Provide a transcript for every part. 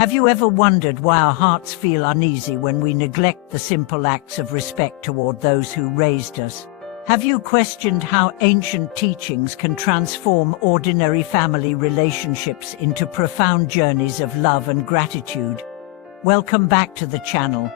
Have you ever wondered why our hearts feel uneasy when we neglect the simple acts of respect toward those who raised us? Have you questioned how ancient teachings can transform ordinary family relationships into profound journeys of love and gratitude? Welcome back to the channel.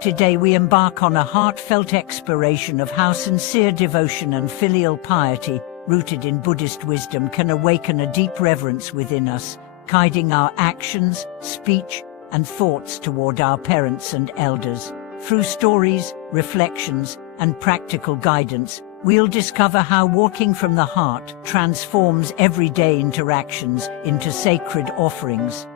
Today we embark on a heartfelt exploration of how sincere devotion and filial piety, rooted in Buddhist wisdom, can awaken a deep reverence within us, guiding our actions, speech, and thoughts toward our parents and elders. Through stories, reflections, and practical guidance, we'll discover how walking from the heart transforms everyday interactions into sacred offerings.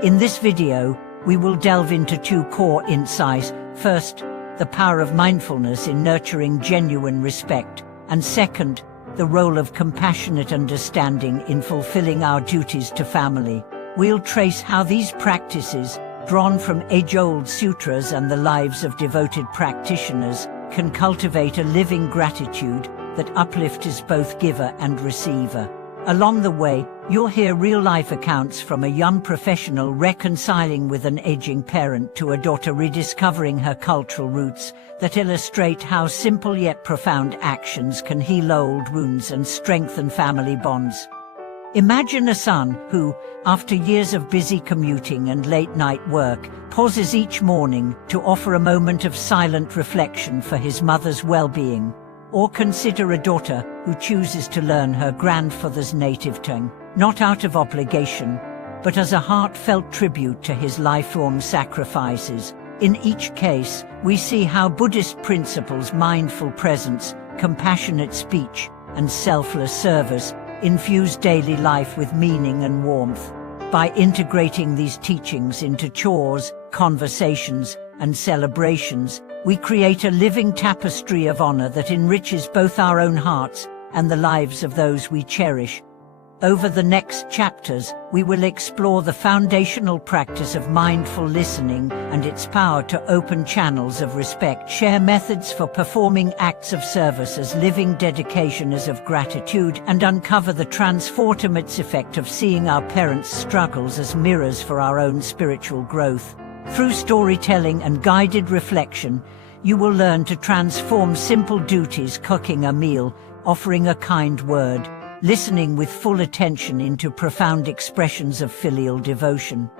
In this video, we will delve into two core insights. First, the power of mindfulness in nurturing genuine respect, and second, the role of compassionate understanding in fulfilling our duties to family. We'll trace how these practices, drawn from age-old sutras and the lives of devoted practitioners, can cultivate a living gratitude that uplifts both giver and receiver. Along the way, you'll hear real-life accounts from a young professional reconciling with an aging parent to a daughter rediscovering her cultural roots that illustrate how simple yet profound actions can heal old wounds and strengthen family bonds. Imagine a son who, after years of busy commuting and late-night work, pauses each morning to offer a moment of silent reflection for his mother's well-being. Or consider a daughter who chooses to learn her grandfather's native tongue, not out of obligation, but as a heartfelt tribute to his lifelong sacrifices. In each case, we see how Buddhist principles, mindful presence, compassionate speech, and selfless service infuse daily life with meaning and warmth. By integrating these teachings into chores, conversations, and celebrations, we create a living tapestry of honor that enriches both our own hearts and the lives of those we cherish. Over the next chapters, we will explore the foundational practice of mindful listening and its power to open channels of respect, share methods for performing acts of service as living dedications of gratitude, and uncover the transformative effect of seeing our parents' struggles as mirrors for our own spiritual growth. Through storytelling and guided reflection, you will learn to transform simple duties, cooking a meal, offering a kind word, listening with full attention, into profound expressions of filial devotion.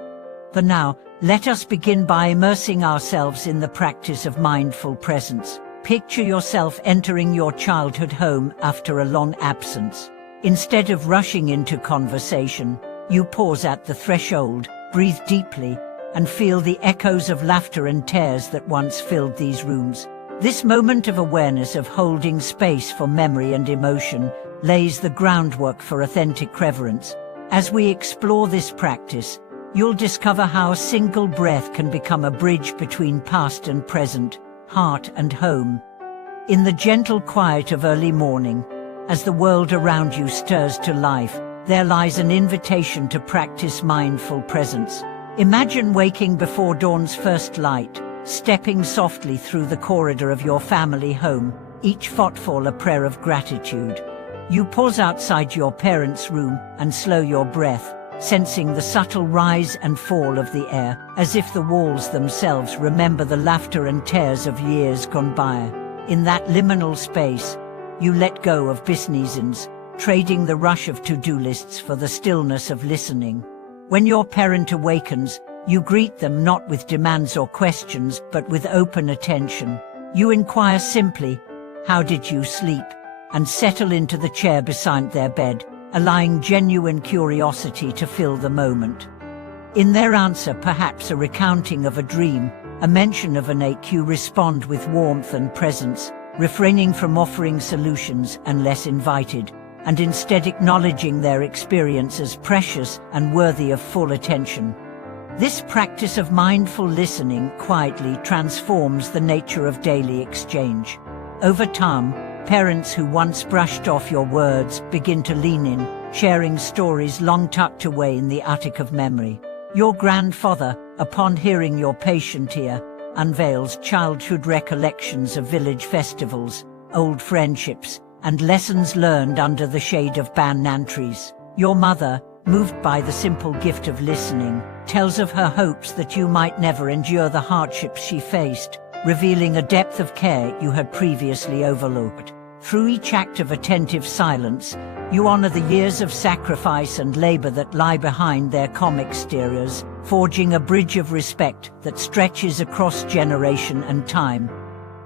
For now, let us begin by immersing ourselves in the practice of mindful presence. Picture yourself entering your childhood home after a long absence. Instead of rushing into conversation, you pause at the threshold, breathe deeply, and feel the echoes of laughter and tears that once filled these rooms. This moment of awareness, of holding space for memory and emotion, lays the groundwork for authentic reverence. As we explore this practice, you'll discover how a single breath can become a bridge between past and present, heart and home. In the gentle quiet of early morning, as the world around you stirs to life, there lies an invitation to practice mindful presence. Imagine waking before dawn's first light, stepping softly through the corridor of your family home, each footfall a prayer of gratitude. You pause outside your parents' room and slow your breath, sensing the subtle rise and fall of the air, as if the walls themselves remember the laughter and tears of years gone by. In that liminal space, you let go of business, trading the rush of to-do lists for the stillness of listening. When your parent awakens, you greet them not with demands or questions, but with open attention. You inquire simply, "How did you sleep?" and settle into the chair beside their bed, allowing genuine curiosity to fill the moment. In their answer, perhaps a recounting of a dream, a mention of an ache, you respond with warmth and presence, refraining from offering solutions unless invited, and instead acknowledging their experience as precious and worthy of full attention. This practice of mindful listening quietly transforms the nature of daily exchange. Over time, parents who once brushed off your words begin to lean in, sharing stories long tucked away in the attic of memory. Your grandfather, upon hearing your patient ear, unveils childhood recollections of village festivals, old friendships, and lessons learned under the shade of banyan trees. Your mother, moved by the simple gift of listening, tells of her hopes that you might never endure the hardships she faced, revealing a depth of care you had previously overlooked. Through each act of attentive silence, you honor the years of sacrifice and labor that lie behind their calm exteriors, forging a bridge of respect that stretches across generation and time.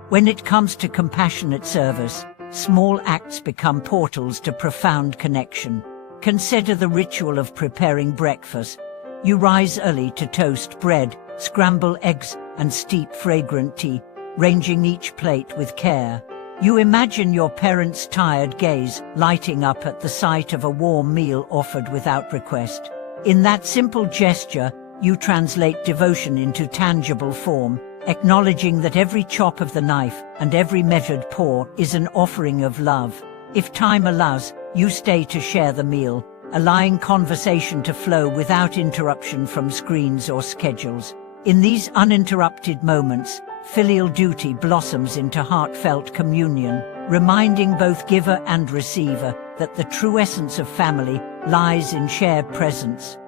When it comes to compassionate service, small acts become portals to profound connection. Consider the ritual of preparing breakfast. You rise early to toast bread, scramble eggs, and steep fragrant tea, ranging each plate with care. You imagine your parents' tired gaze lighting up at the sight of a warm meal offered without request. In that simple gesture, you translate devotion into tangible form, acknowledging that every chop of the knife and every measured pour is an offering of love. If time allows, you stay to share the meal, allowing conversation to flow without interruption from screens or schedules. In these uninterrupted moments, filial duty blossoms into heartfelt communion, reminding both giver and receiver that the true essence of family lies in shared presence.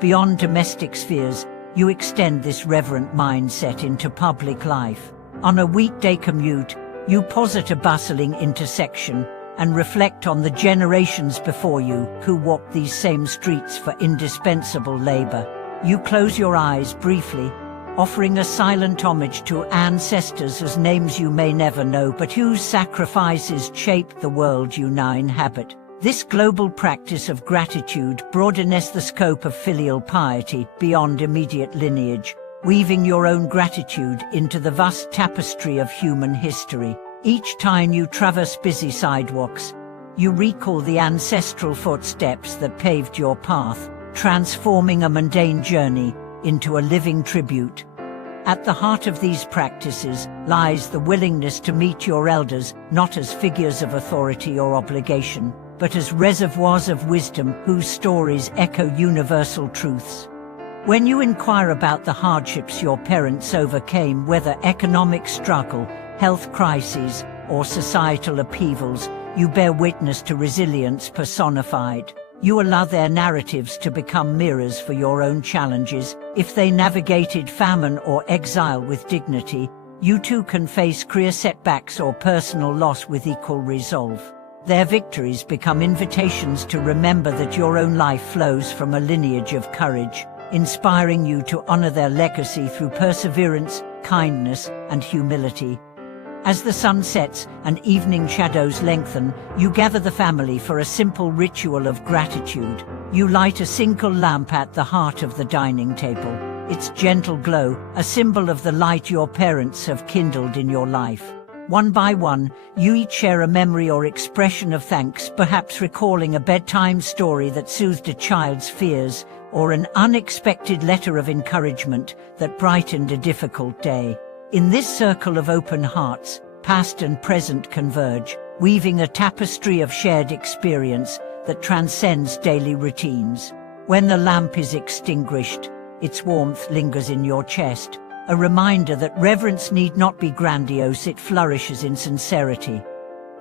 Beyond domestic spheres, you extend this reverent mindset into public life. On a weekday commute, you pause at a bustling intersection and reflect on the generations before you who walked these same streets for indispensable labor. You close your eyes briefly, offering a silent homage to ancestors whose names you may never know but whose sacrifices shaped the world you now inhabit. This global practice of gratitude broadens the scope of filial piety beyond immediate lineage, weaving your own gratitude into the vast tapestry of human history. Each time you traverse busy sidewalks, you recall the ancestral footsteps that paved your path, transforming a mundane journey into a living tribute. At the heart of these practices lies the willingness to meet your elders not as figures of authority or obligation, but as reservoirs of wisdom whose stories echo universal truths. When you inquire about the hardships your parents overcame, whether economic struggle, health crises, or societal upheavals, you bear witness to resilience personified. You allow their narratives to become mirrors for your own challenges. If they navigated famine or exile with dignity, you too can face career setbacks or personal loss with equal resolve. Their victories become invitations to remember that your own life flows from a lineage of courage, inspiring you to honor their legacy through perseverance, kindness, and humility. As the sun sets and evening shadows lengthen, you gather the family for a simple ritual of gratitude. You light a single lamp at the heart of the dining table, its gentle glow a symbol of the light your parents have kindled in your life. One by one, you each share a memory or expression of thanks, perhaps recalling a bedtime story that soothed a child's fears, or an unexpected letter of encouragement that brightened a difficult day. In this circle of open hearts, past and present converge, weaving a tapestry of shared experience that transcends daily routines. When the lamp is extinguished, its warmth lingers in your chest, a reminder that reverence need not be grandiose, it flourishes in sincerity.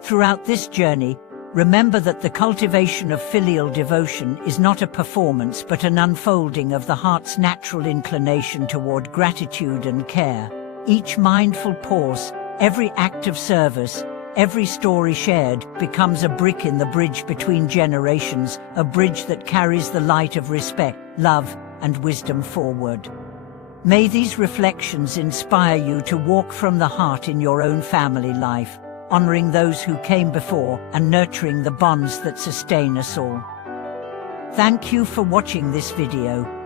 Throughout this journey, remember that the cultivation of filial devotion is not a performance but an unfolding of the heart's natural inclination toward gratitude and care. Each mindful pause, every act of service, every story shared becomes a brick in the bridge between generations, a bridge that carries the light of respect, love, and wisdom forward. May these reflections inspire you to walk from the heart in your own family life, honoring those who came before and nurturing the bonds that sustain us all. Thank you for watching this video.